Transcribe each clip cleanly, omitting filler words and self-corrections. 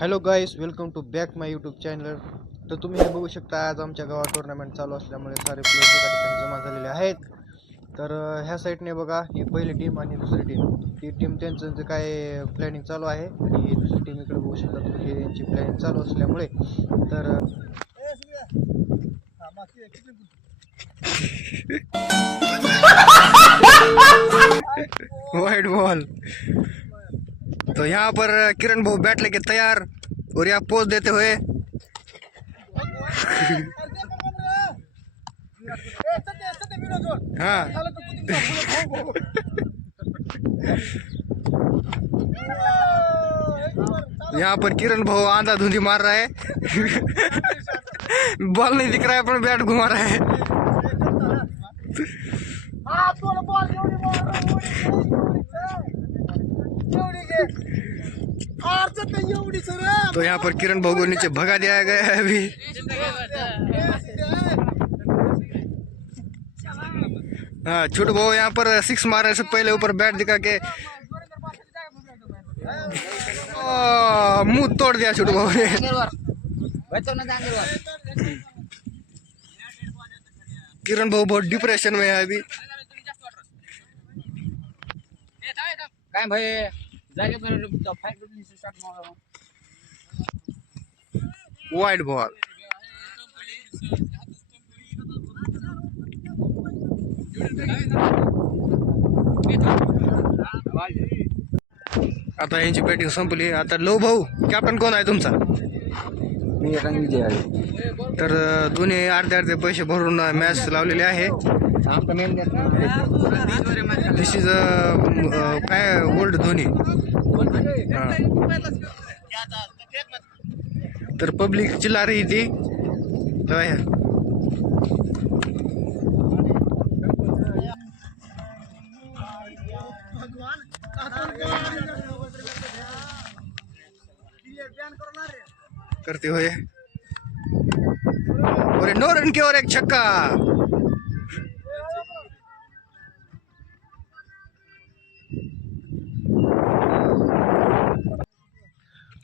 Hello guys, welcome to back my YouTube channel. तर तुम्ही हे बघू शकता, आज आमच्या गावात टुर्नामेंट चालू असल्यामुळे सारे प्लेयर्स एका ठिकाणी जमा झालेले आहेत. तर ह्या साईडने बघा, ही पहिली टीम आणि दुसरी टीम. ती टीम त्यांचं काय प्लॅनिंग चालू आहे आणि दुसरी टीम इकडे बघू शकता तुम्ही, यांची प्लॅनिंग चालू असल्यामुळे तर वाइट बॉल. तो यहाँ पर किरण भाऊ बैट लेके तैयार और यहाँ पोज देते हुए हाँ यहाँ पर किरण भाऊ आंधा धुंधी मार रहा है. बॉल नहीं दिख रहा है पर बैट घुमा रहा है. तो यहाँ पर किरण भाऊ को नीचे भगा दिया गया है अभी. हाँ, छोटू भाऊ यहाँ पर 6 मारने से पहले ऊपर बैट दिखा के मुंह तोड़ दिया छोटू भाऊ ने. किरण भाऊ बहुत डिप्रेशन में है अभी. काय भाई जागे वाइट बॉल. आता यांची बॅटिंग संपली. आता लो भाऊ कॅप्टन कोण आहे तुमचा? मी रंगविजय आहे. तर दोन्ही अर्धे अर्धे पैसे भरून मॅच लावलेले आहे. आमचा मेन दिस इज काय ओल्ड धोनी. तर पब्लिक चिल्ला रही थी. करते हुए और 9 रन की और एक छक्का.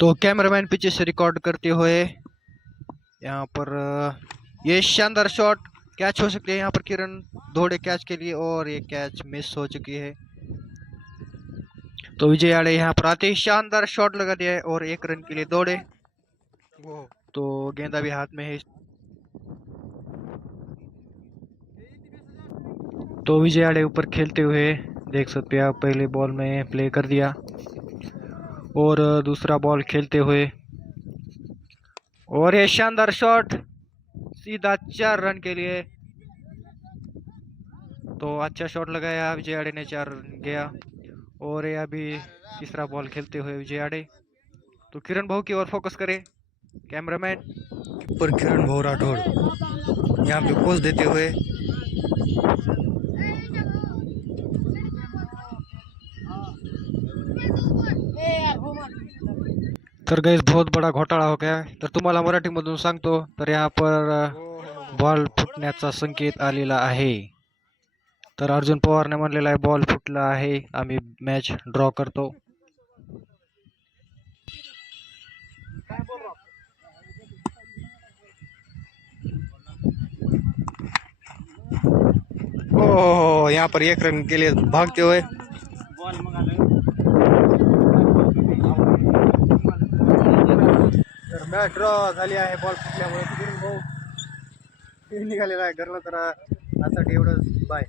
तो कैमरामैन पीछे से रिकॉर्ड करते हुए यहाँ पर ये शानदार शॉट कैच हो सकते हैं. यहाँ पर किरण दौड़े कैच के लिए और ये कैच मिस हो चुकी है. तो विजय आड़े यहाँ पर आते ही शानदार शॉट लगा दिया है और 1 रन के लिए दौड़े. तो गेंदा भी हाथ में है. तो विजय आड़े ऊपर खेलते हुए देख सकते हैं आप, पहले बॉल में प्ले कर दिया और दूसरा बॉल खेलते हुए और ये शानदार शॉट सीधा 4 रन के लिए. तो अच्छा शॉट लगाया विजय आड़े ने, 4 रन गया. और ये अभी तीसरा बॉल खेलते हुए विजय आड़े. तो किरण भाऊ की ओर फोकस करे कैमरामैन. पर किरण भाऊ राठौड़ यहाँ पे पोज देते हुए तर गाइस बहुत बड़ा घोटाळा हो गया. तर तुम्हाला मराठीमधून सांगतो. तर यहाँ पर बॉल फुटण्याचा संकेत आलेला आहे. तर अर्जुन पवारने म्हणलेला आहे बॉल फुटला आहे, आम्ही मॅच ड्रॉ करतो. ओ यहाँ पर 1 रन के लिए भागते हुए तर मॅच ड्रॉ झाली आहे बॉल फुटल्यामुळे. किरण भाऊ निघालेला आहे घरला. तर आजसाठी एवढंच, बाय.